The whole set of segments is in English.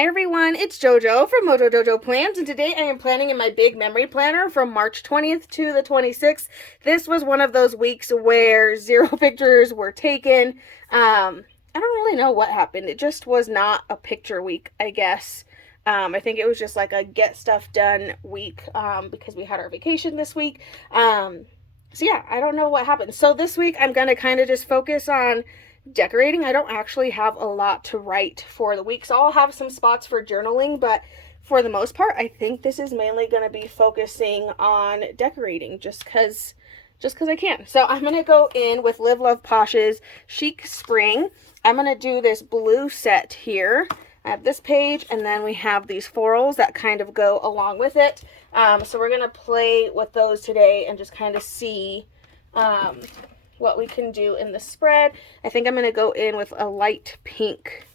Hi everyone, it's JoJo from Mojo Dojo Plans, and today I am planning in my big memory planner from March 20th to the 26th. This was one of those weeks where zero pictures were taken. I don't really know what happened. It just was not a picture week, I guess. I think it was just like a get stuff done week because we had our vacation this week. So yeah, I don't know what happened. So this week I'm going to kind of just focus on decorating. I don't actually have a lot to write for the week, so I'll have some spots for journaling, but for the most part, I think this is mainly going to be focusing on decorating just because I can. So I'm going to go in with Live Love Posh's Chic Spring. I'm going to do this blue set here. I have this page, and then we have these florals that kind of go along with it. So we're going to play with those today and just kind of see what we can do in the spread. I think I'm going to go in with a light pink,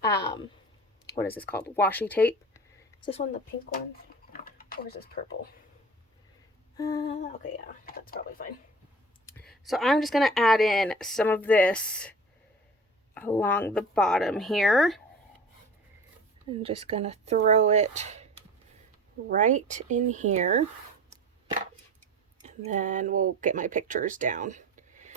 what is this called? Washi tape. Is this one the pink one? Or is this purple? Okay, yeah, that's probably fine. So I'm just going to add in some of this along the bottom here. I'm just going to throw it right in here. And then we'll get my pictures down.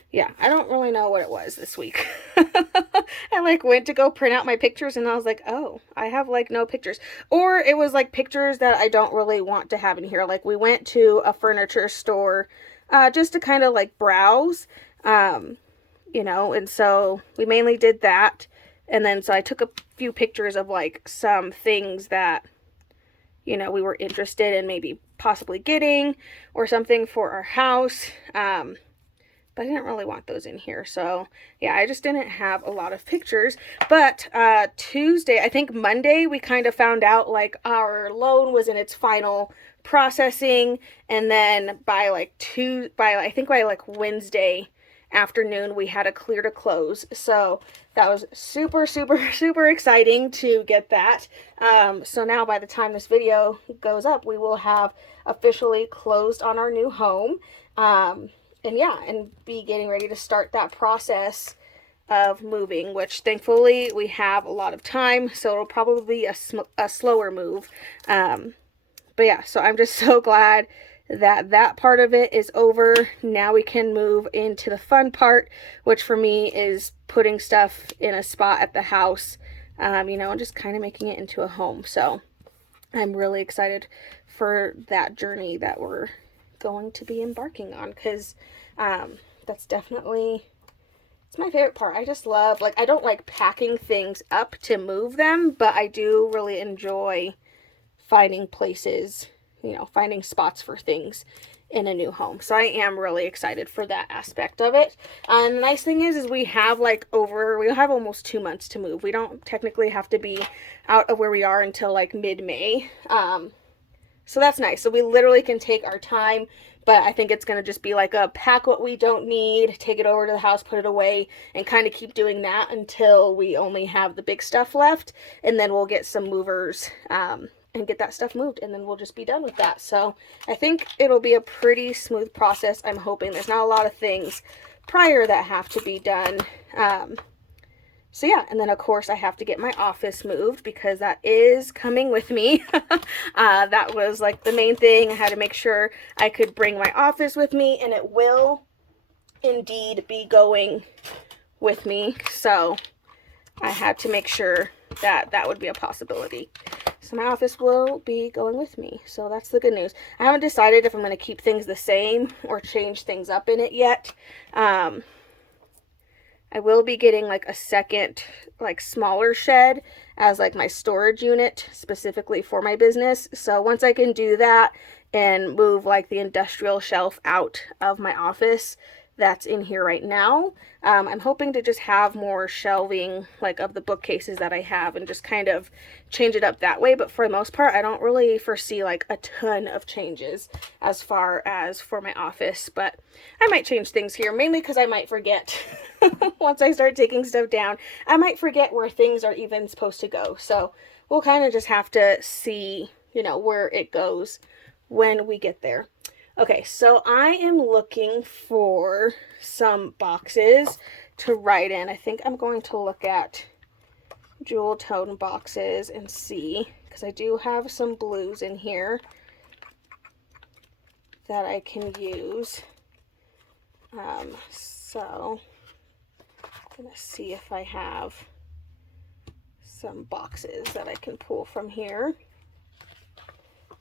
Yeah, I don't really know what it was this week. I like went to go print out my pictures and I was like, oh, I have like no pictures. Or it was like pictures that I don't really want to have in here. Like we went to a furniture store just to kind of like browse, you know, and so we mainly did that. And then so I took a few pictures of like some things that, you know, we were interested in maybe possibly getting or something for our house. But I didn't really want those in here. So yeah, I just didn't have a lot of pictures. But Tuesday, I think Monday, we kind of found out like our loan was in its final processing. And then by I think by like Wednesday afternoon, we had a clear to close. So that was super, super, super exciting to get that. So now by the time this video goes up, we will have officially closed on our new home. And yeah, and be getting ready to start that process of moving, which thankfully we have a lot of time, so it'll probably be a slower move. But yeah, so I'm just so glad that that part of it is over. Now we can move into the fun part, which for me is putting stuff in a spot at the house, you know, and just kind of making it into a home. So I'm really excited for that journey that we're going to be embarking on, because that's definitely, it's my favorite part. I just love, like, I don't like packing things up to move them, but I do really enjoy finding places, you know, finding spots for things in a new home. So I am really excited for that aspect of it. And the nice thing is we have we have almost 2 months to move. We don't technically have to be out of where we are until like mid-May. So that's nice. So we literally can take our time, but I think it's going to just be like a pack what we don't need, take it over to the house, put it away, and kind of keep doing that until we only have the big stuff left. And then we'll get some movers and get that stuff moved, and then we'll just be done with that. So I think it'll be a pretty smooth process. I'm hoping there's not a lot of things prior that have to be done. So yeah, and then of course I have to get my office moved because that is coming with me. That was like the main thing. I had to make sure I could bring my office with me, and it will indeed be going with me. So I had to make sure that that would be a possibility. So my office will be going with me. So that's the good news. I haven't decided if I'm going to keep things the same or change things up in it yet. I will be getting like a second, like smaller shed as like my storage unit specifically for my business. So once I can do that and move like the industrial shelf out of my office that's in here right now, I'm hoping to just have more shelving like of the bookcases that I have and just kind of change it up that way. But for the most part, I don't really foresee like a ton of changes as far as for my office, but I might change things here mainly because I might forget. Once I start taking stuff down, I might forget where things are even supposed to go. So we'll kind of just have to see, you know, where it goes when we get there. Okay, so I am looking for some boxes to write in. I think I'm going to look at jewel tone boxes and see, because I do have some blues in here that I can use. So I'm gonna see if I have some boxes that I can pull from here.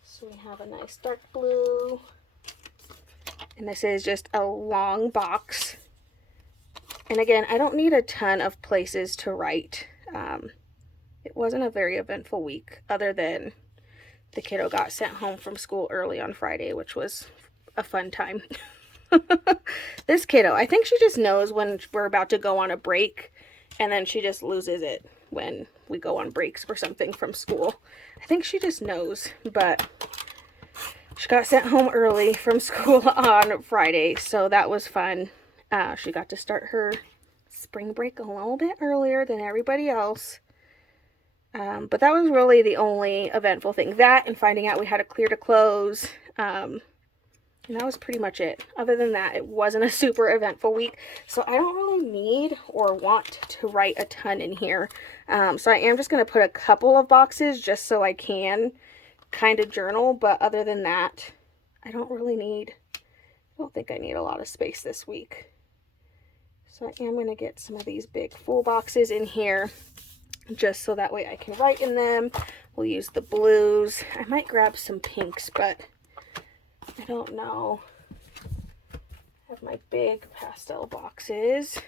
So we have a nice dark blue, and this is just a long box. And again, I don't need a ton of places to write. It wasn't a very eventful week, other than the kiddo got sent home from school early on Friday, which was a fun time. This kiddo, I think she just knows when we're about to go on a break, and then she just loses it when we go on breaks or something from school. I think she just knows, but she got sent home early from school on Friday, so that was fun. She got to start her spring break a little bit earlier than everybody else. But that was really the only eventful thing. That and finding out we had a clear to close. And that was pretty much it. Other than that, it wasn't a super eventful week. So I don't really need or want to write a ton in here. So I am just going to put a couple of boxes just so I can kind of journal. But other than that, I don't think I need a lot of space this week. So I am going to get some of these big full boxes in here, just so that way I can write in them. We'll use the blues. I might grab some pinks, but I don't know. I have my big pastel boxes.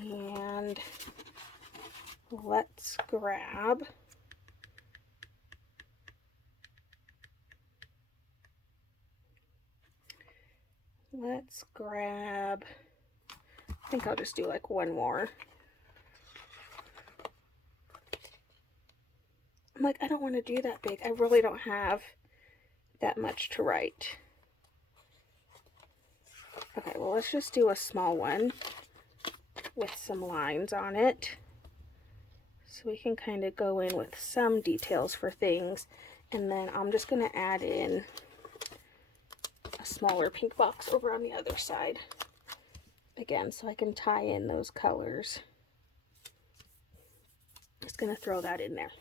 And let's grab I think I'll just do like one more. I'm like, I don't want to do that big. I really don't have that much to write. Okay, well, let's just do a small one with some lines on it, so we can kind of go in with some details for things. And then I'm just going to add in a smaller pink box over on the other side again, so I can tie in those colors. Just going to throw that in there.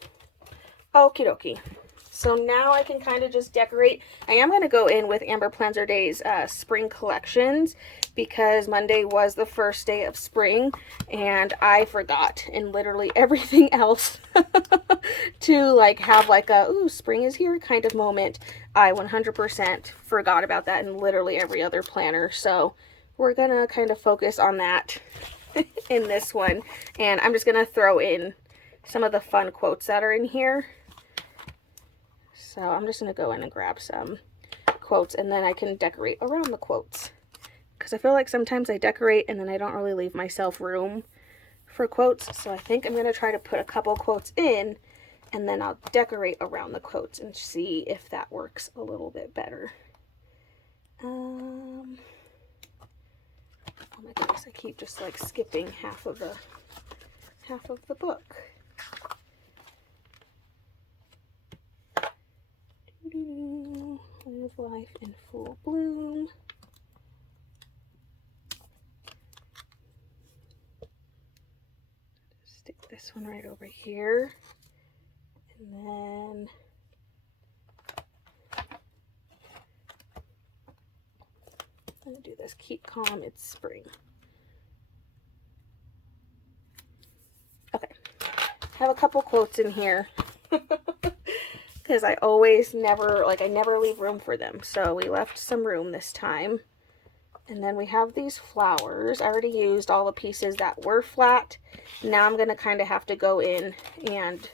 Okie dokie. So now I can kind of just decorate. I am going to go in with Amber Plans Her Days spring collections, because Monday was the first day of spring and I forgot in literally everything else to like have like a, ooh, spring is here kind of moment. I 100% forgot about that in literally every other planner. So we're going to kind of focus on that in this one. And I'm just going to throw in some of the fun quotes that are in here. So I'm just going to go in and grab some quotes, and then I can decorate around the quotes. Because I feel like sometimes I decorate and then I don't really leave myself room for quotes. So I think I'm going to try to put a couple quotes in, and then I'll decorate around the quotes and see if that works a little bit better. Oh my goodness, I keep just like skipping half of the book. Live life in full bloom. Stick this one right over here. And then I'm going to do this. Keep calm, it's spring. Okay. I have a couple quotes in here. Because I never leave room for them. So we left some room this time. And then we have these flowers. I already used all the pieces that were flat. Now I'm going to kind of have to go in and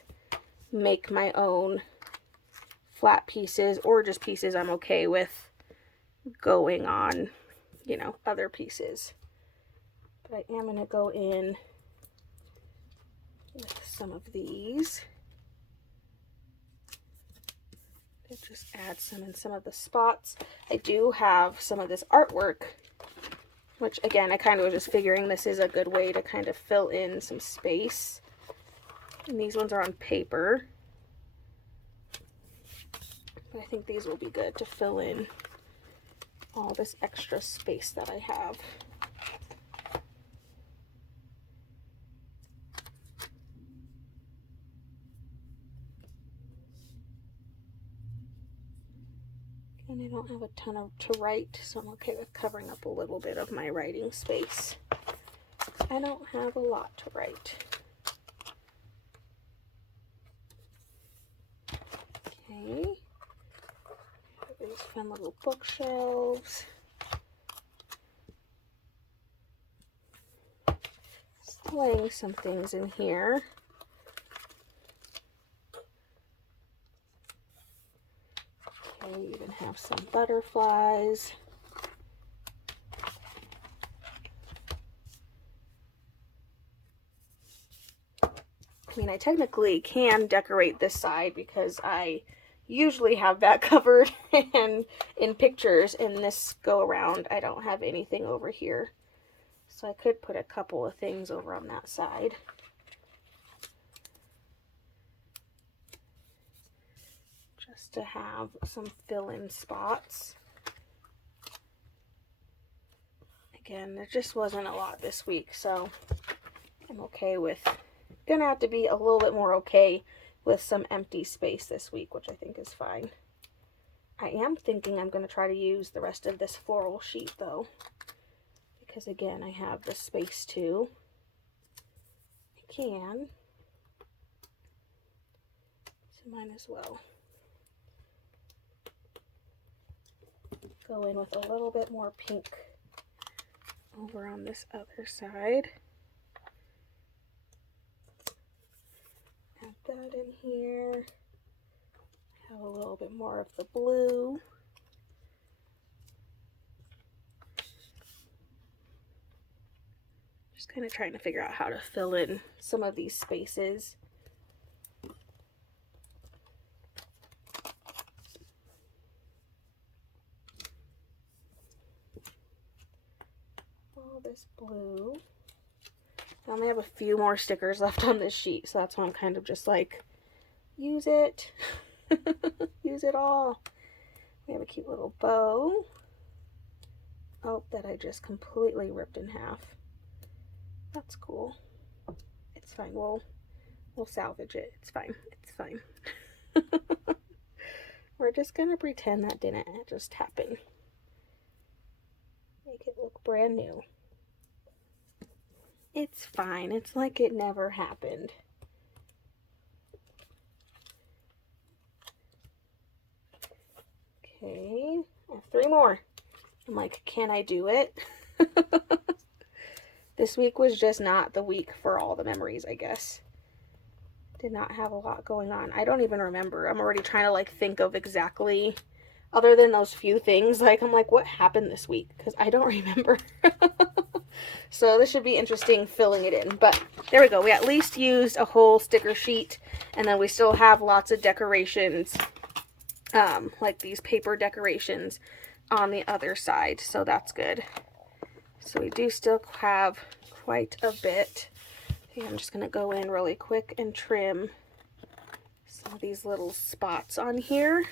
make my own flat pieces, or just pieces I'm okay with going on, you know, other pieces. But I am going to go in with some of these. Just add some in some of the spots. I do have some of this artwork, which again, I kind of was just figuring this is a good way to kind of fill in some space. And these ones are on paper. But I think these will be good to fill in all this extra space that I have. And I don't have a ton to write, so I'm okay with covering up a little bit of my writing space. I don't have a lot to write. Okay. These fun little bookshelves. Laying some things in here. Okay, we even have some butterflies. I mean, I technically can decorate this side because I usually have that covered and in pictures. In this go around, I don't have anything over here. So I could put a couple of things over on that side. Just to have some fill-in spots. Again, there just wasn't a lot this week, so I'm okay with, gonna have to be a little bit more okay with some empty space this week, which I think is fine. I am thinking I'm gonna try to use the rest of this floral sheet though, because again, I have the space to. I can. So might as well go in with a little bit more pink over on this other side. Add that in here. Have a little bit more of the blue. Just kind of trying to figure out how to fill in some of these spaces. All this blue. I only have a few more stickers left on this sheet, so that's why I'm kind of just like, use it. Use it all. We have a cute little bow. Oh, that I just completely ripped in half. That's cool. It's fine. We'll salvage it. It's fine. It's fine. We're just gonna pretend that didn't just happen. Make it look brand new. It's fine. It's like it never happened. Okay, I have 3 more. I'm like, can I do it? This week was just not the week for all the memories, I guess. Did not have a lot going on. I don't even remember. I'm already trying to like think of exactly, other than those few things, like I'm like, what happened this week? Because I don't remember. So this should be interesting filling it in. But there we go. We at least used a whole sticker sheet, and then we still have lots of decorations, like these paper decorations on the other side. So that's good. So we do still have quite a bit. Okay, I'm just going to go in really quick and trim some of these little spots on here.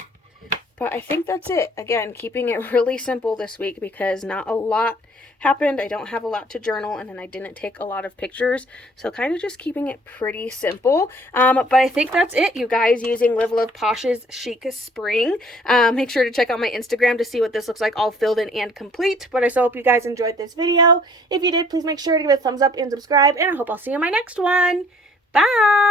But I think that's it. Again, keeping it really simple this week because not a lot happened. I don't have a lot to journal, and then I didn't take a lot of pictures. So kind of just keeping it pretty simple. But I think that's it, you guys, using Live Love Posh's Chic Spring. Make sure to check out my Instagram to see what this looks like all filled in and complete. But I so hope you guys enjoyed this video. If you did, please make sure to give it a thumbs up and subscribe. And I hope I'll see you in my next one. Bye!